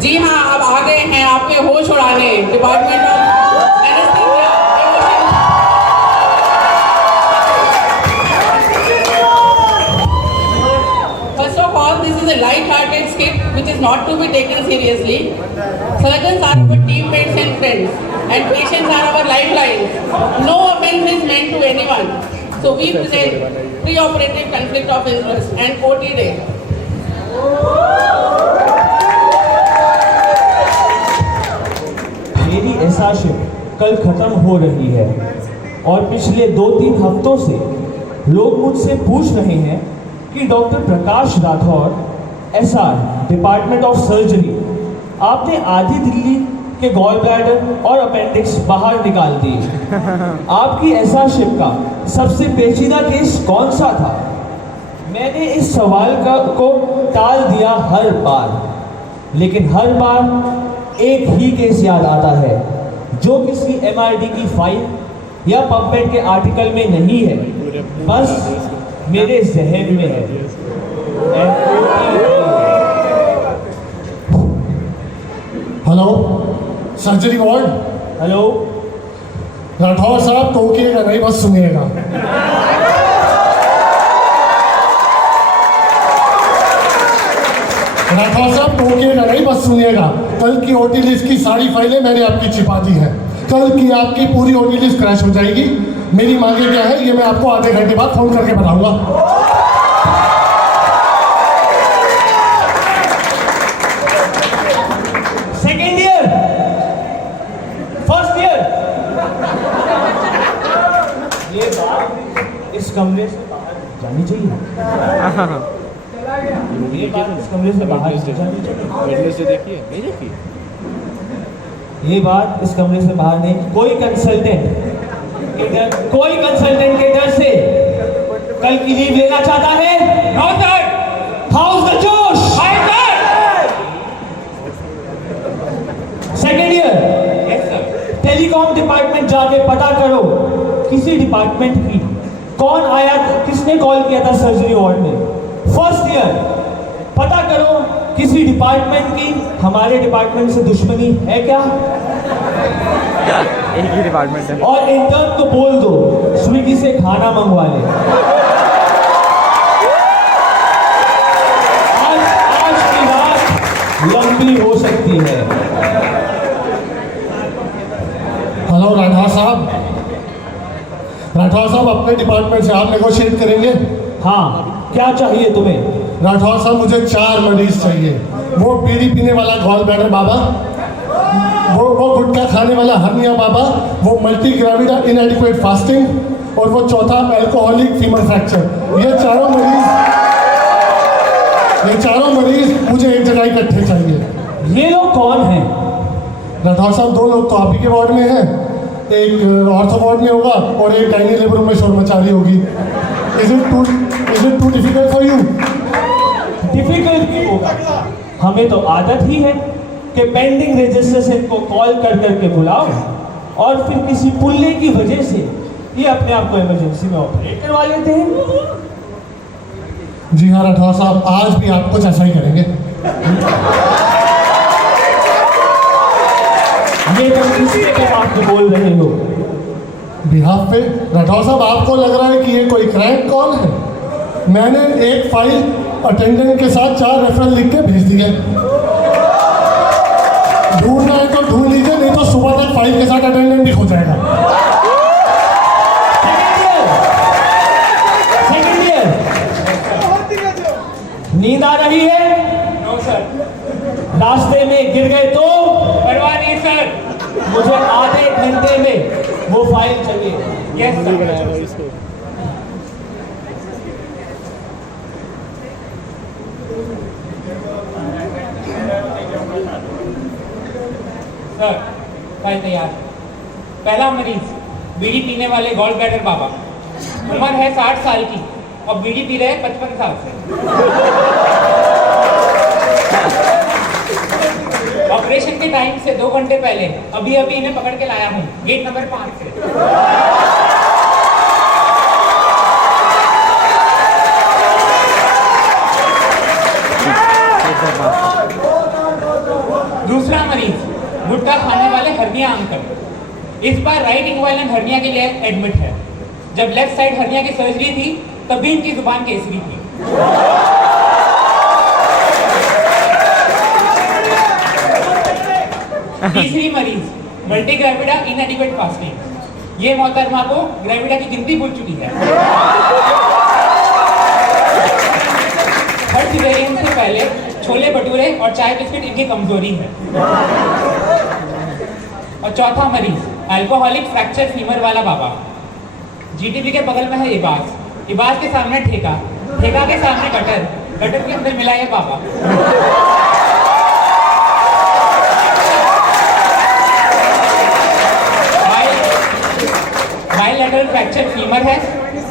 जी हाँ, अब आ गए हैं आपके होश उड़ाने department of anaesthesia. First of all, this is a light-hearted skit which is not to be taken seriously. Surgeons are our teammates and friends, and patients are our lifelines. No offense is meant to anyone. So we present pre-operative conflict of interest and OT day. मेरी एसआरशिप कल खत्म हो रही है और पिछले 2-3 हफ्तों से लोग मुझसे पूछ रहे हैं कि doctor Prakash Rathore SR department of surgery, आपने आधी दिल्ली के गॉल ब्लैडर और अपेंडिक्स बाहर निकाल दिए। आपकी एसआरशिप का सबसे पेचीदा केस कौन सा था? मैंने इस सवाल को टाल दिया हर बार, लेकिन हर बार एक ही केस याद आता है जो किसी एमआरडी की फाइल या पबमेड के आर्टिकल में नहीं है, बस मेरे जहन में है। Hello, surgery ward. Hello, Rathore साहब टोकिएगा नहीं, बस सुनिएगा। राठौर साहब टोकिएगा नहीं, बस सुनिएगा। कल की ओटी लिस्ट की सारी फाइलें मैंने आपकी छिपा दी हैं। कल की आपकी पूरी ओटी लिस्ट क्रैश हो जाएगी। मेरी मांगे क्या है ये मैं आपको आधे घंटे बाद फोन करके बताऊंगा। सेकेंड ईयर, फर्स्ट ईयर, ये बात इस कमरे से बाहर जानी चाहिए। ये बात इस कमरे से बाहर जानी चाहिए। देखिए, नहीं देखिए। ये बात इस कमरे से बाहर नहीं। कोई कंसल्टेंट के डर से कल की लीव लेना चाहता है? No sir. हाउस द जोश? Hi sir. Second year, yes sir. Telecom department जाके पता करो किसी डिपार्टमेंट की कौन आया, किसने कॉल किया था सर्जरी वार्ड में। फर्स्ट ईयर, पता करो किसी डिपार्टमेंट की हमारे डिपार्टमेंट से दुश्मनी है क्या? एक ही डिपार्टमेंट है। और इंटर्न को बोल दो स्विगी से खाना मंगवा ले। आज की रात लंबी हो सकती है। हेलो राठौर साहब। राठौर साहब अपने डिपार्टमेंट से आप नेगोशिएट करेंगे? हाँ, क्या चाहिए तुम्हें? राठौर साहब मुझे 4 मरीज चाहिए। वो बीड़ी पीने वाला गॉल ब्लैडर बाबा, वो गुटखा खाने वाला हर्निया बाबा, वो मल्टी ग्रेविड इनएडिक्वेट फास्टिंग और वो चौथा अल्कोहलिक फीमर फ्रैक्चर। ये चारों मरीज मुझे एक जगह इकट्ठे चाहिए। ये लोग कौन हैं? राठौर साहब 2 लोग तो आप ही के वार्ड में हैं, एक ऑर्थो वार्ड में होगा और एक गायनी लेबर में शोर मचा रही होगी। Is it too difficult for you? Difficult क्यों होगा? हमें तो आदत ही है कि पेंडिंग रजिस्ट्रेशन को कॉल कर करके बुलाओ और फिर किसी पुल्ले की वजह से ये अपने आप को इमरजेंसी में ऑपरेट करवा लेते हैं। जी हाँ राठौर साहब, आज भी आप कुछ ऐसा ही करेंगे। ये तुम किसके बिहाफ पे बोल रहे हो? बिहाफ पे? राठौर साहब आपको लग रहा है कि ये कोई क्रैंक कॉल है? मैंने एक फाइल अटेंडेंट के साथ 4 रेफरल लिख के भेज दिए। ढूंढना है तो ढूंढ लीजिए, नहीं तो सुबह तक फाइल के साथ अटेंडेंट भी हो जाएगा। सेकेंड ईयर, नींद आ रही है? No sir. रास्ते में गिर गए तो? परवाह नहीं सर। मुझे आधे घंटे में वो फाइल चाहिए। Yes sir. सर, फाइल तैयार। पहला मरीज बीड़ी पीने वाले गॉल ब्लैडर बाबा, उम्र है 60 साल की और बीड़ी पी रहे हैं 55 साल से। ऑपरेशन के टाइम से 2 घंटे पहले अभी इन्हें पकड़ के लाया हूँ गेट नंबर 5 से। हर्निया अंकल इस बार राइट इंक्वाइलेंट हर्निया के लिए एडमिट है। जब लेफ्ट साइड हर्निया की सर्जरी थी तब भी इनकी जुबान केसरी थी। तीसरी मरीज मल्टी ग्रेविडा इनएडिक्वेट फास्टिंग। ये मोहतरमा को ग्रेविडा की गिनती भूल चुकी है। हर सिजेरियन से पहले छोले भटूरे और चाय बिस्किट इनकी कमजोरी है। और चौथा मरीज अल्कोहलिक फ्रैक्चर फीमर वाला बाबा। जीटीबी के बगल में है इबास, इबास के सामने ठेका, ठेका के सामने कटर, कटर के अंदर मिला है बाबा। बाइलेटरल फ्रैक्चर फीमर है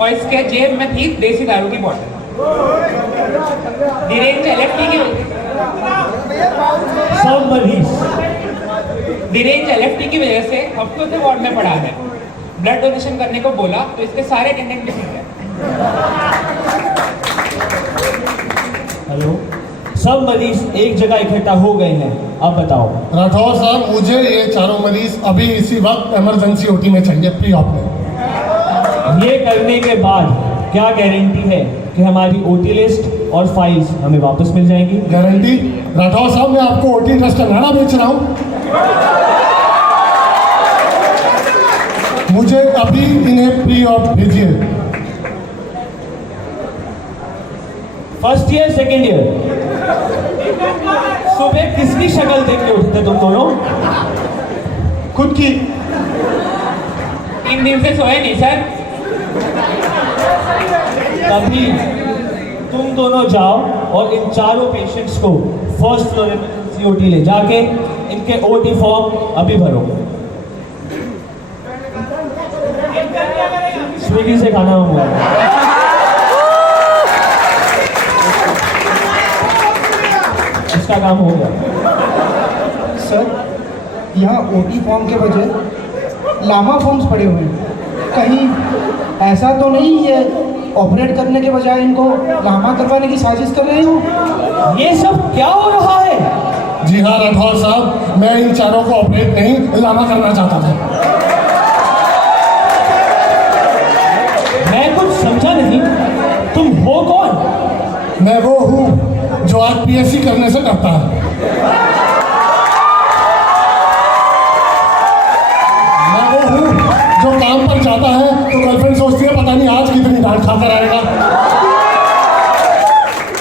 और इसके जेब में थी देसी दारू की बोतल। डिरेंज एलएफटी की सब मरीज डिरेंज एलएफटी की वजह से हफ्तों से वार्ड में पड़ा है। ब्लड डोनेशन करने को बोला तो इसके सारे अटेंडेंट मिसिंग है। हेलो, सब मरीज एक जगह इकट्ठा हो गए हैं, अब बताओ। राठौर साहब, मुझे ये चारों मरीज अभी इसी वक्त इमरजेंसी ओटी में चाहिए, प्री ऑप में। ये करने के बाद क्या गारंटी है कि हमारी ओटी लिस्ट और फाइल्स हमें वापस मिल जाएंगी? गारंटी? राठौर साहब, मैं आपको ओटी ट्रस्ट का नारा बेच रहा हूँ। मुझे अभी इन्हें प्री ऑप भेजिए। फर्स्ट ईयर सेकेंड ईयर सुबह किसकी शक्ल देख के उठते तुम दोनों? खुद की। 3 दिन से सोए नहीं सर। तभी तुम दोनों जाओ और इन चारों पेशेंट्स को फर्स्ट फ्लोर इमरजेंसी ओटी ले जाके इनके ओटी फॉर्म अभी भरो। स्विगी से खाना मंगवाओ। इसका काम हो गया। सर, यहाँ ओटी फॉर्म के बजाय लामा फॉर्म्स पड़े हुए हैं। कहीं ऐसा तो नहीं ये ऑपरेट करने के बजाय इनको लामा करवाने की साजिश कर रहे हो? ये सब क्या हो रहा है? जी हाँ राठौर साहब, मैं इन चारों को ऑपरेट नहीं लामा करना चाहता था। मैं कुछ समझा नहीं, तुम हो कौन? मैं वो हूँ जो आज पीएससी करने से डरता है। मैं वो हूँ जो काम पर जाता है तो गर्लफ्रेंड सोचती है पता नहीं आज कितनी डांट खाकर आएगा।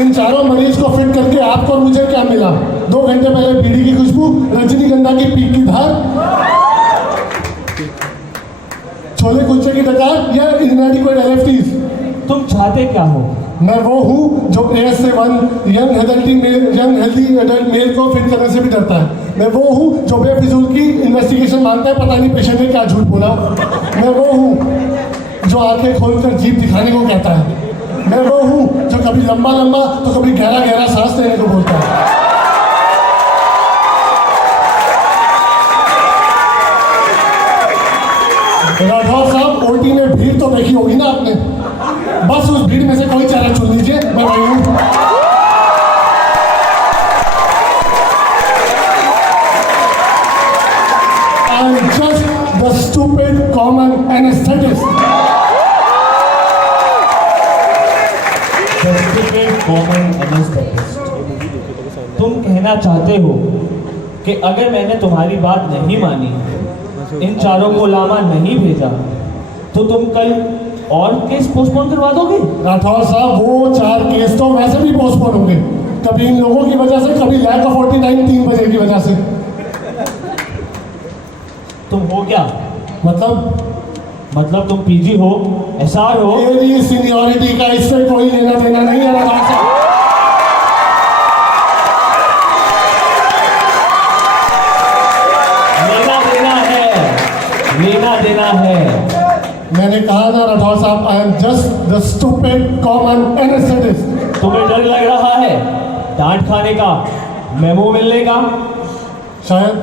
इन चारों मरीज को फिट करके आपको और मुझे क्या मिला? 2 घंटे पहले बीड़ी की खुशबू, रजनीगंधा की पीक की धार, छोले कुलचे की डकार या इनएडिक्वेट एलएफटीज। तुम चाहते क्या हो? मैं वो हूँ जो एस से 1 यंग हेल्दी एडल्ट मेल को फिट करने से भी डरता है। मैं वो हूँ जो बेफिजूल की इन्वेस्टिगेशन मांगता है, पता नहीं पेशेंट ने क्या झूठ बोला। मैं वो हूँ जो आंखें खोलकर जीभ दिखाने को कहता है। मैं वो हूँ जो कभी लंबा लंबा तो कभी गहरा गहरा सांस लेने को बोलता है। राठौर साहब, ओटी में भीड़ तो देखी होगी ना आपने? बस उस भीड़ में से कोई चेहरा चुन लीजिए, मैं वही हूँ। I am just the stupid common anesthetist. The stupid common anesthetist. तुम कहना चाहते हो कि अगर मैंने तुम्हारी बात नहीं मानी, इन चारों को लामा नहीं भेजा, तो तुम कल और केस पोस्टपोन करवा दोगे? राठौर साहब, वो 4 केस तो वैसे भी पोस्टपोन होंगे, कभी इन लोगों की वजह से, कभी लैक ऑफ 49 3 बजे की वजह से। तुम हो क्या? मतलब तुम पीजी हो, एसआर हो? मेरी सीनियरिटी का इससे कोई लेना देना नहीं है राठौर साहब। लेना देना है। मैंने कहा ना राठौर साहब, I am just the stupid common anaesthetist. तुम्हें डर लग रहा है डांट खाने का, मेमो मिलने का? शायद।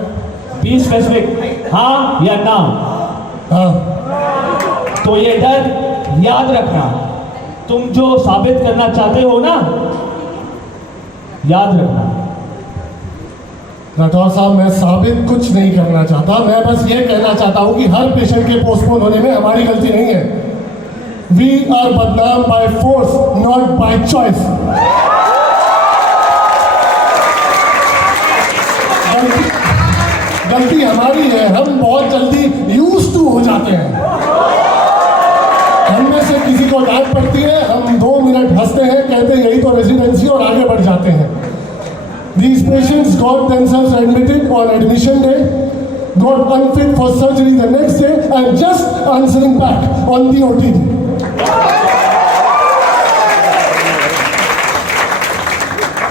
बी स्पेसिफिक, हाँ या ना? हाँ। तो ये डर याद रखना, तुम जो साबित करना चाहते हो ना, याद रखना। राठौर साहब, मैं साबित कुछ नहीं करना चाहता, मैं बस ये कहना चाहता हूँ कि हर पेशेंट के पोस्टपोन होने में हमारी गलती नहीं है। वी आर बदनाम by force, not by choice. गलती हमारी है, हम बहुत जल्दी यूज्ड टू हो जाते हैं। हम में से किसी को डांट पड़ती है, हम 2 मिनट हंसते हैं, कहते हैं यही तो रेजिडेंसी, और आगे बढ़ जाते हैं। These patients got themselves admitted on admission day, got unfit for surgery the next day, and just answering back on the OTD.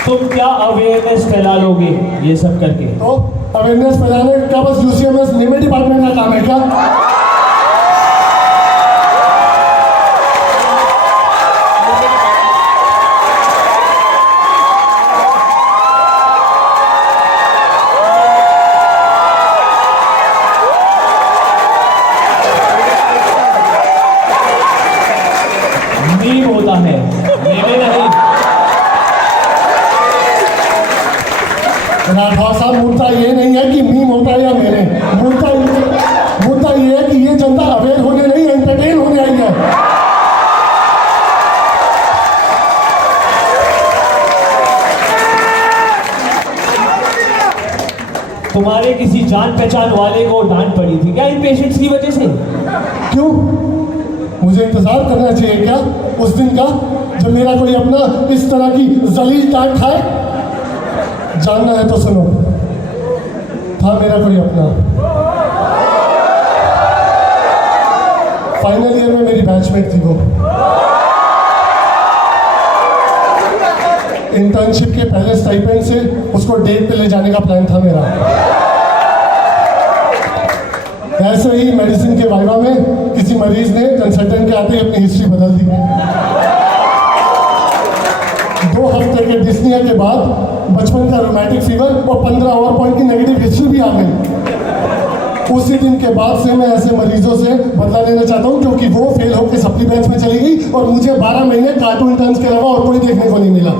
तुम क्या अवेयरनेस फैला लोगे ये सब करके? तो अवेयरनेस फैलाने का बस UCMS निमे डिपार्टमेंट का काम है क्या? मीम होता है, मेरे नहीं। राठौर साहब, मुद्दा ये नहीं है कि मीम होता है या मेरे, मुद्दा ये है कि ये जनता अवेयर होने नहीं, एंटरटेन होने आई है। तुम्हारे किसी जान पहचान वाले को डांट पड़ी थी क्या इन पेशेंट्स की वजह से? क्यों? मुझे इंतजार करना चाहिए क्या उस दिन का जब मेरा कोई अपना इस तरह की जलील डांट खाए? जानना है तो सुनो, था मेरा कोई अपना, फाइनल ईयर में मेरी बैचमेट थी वो। इंटर्नशिप के पहले स्टाइपेंड से उसको डेट पे ले जाने का प्लान था मेरा। ऐसे ही मेडिसिन के वाइवा में किसी मरीज ने कंसल्टेंट के आते ही अपनी हिस्ट्री बदल दी। 2 हफ्ते के डिस्निया के बाद बचपन का रोमैटिक फीवर और 15 और पॉइंट की नेगेटिव हिस्ट्री भी आ गई। उसी दिन के बाद से मैं ऐसे मरीजों से बदला लेना चाहता हूँ, क्योंकि वो फेल होकर सप्ली बेंच में चली गई और मुझे 12 महीने कार्टून टर्न्स के अलावा और कोई देखने को नहीं मिला।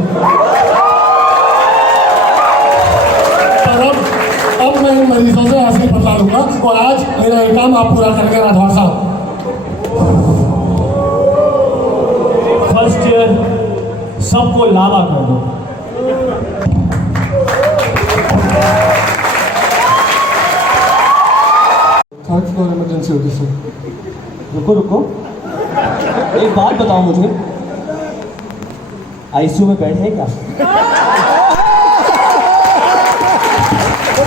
पर अब मैं इन मरीजों से ऐसे ही बदला लूंगा, और आज मेरा एक काम आप पूरा करेंगे राठौर साहब। फर्स्ट ईयर सबको लावा कर दो। थर्ड फ्लोर इमरजेंसी होगी सर। रुको रुको, एक बात बताओ मुझे, आईसीयू में बेड है क्या?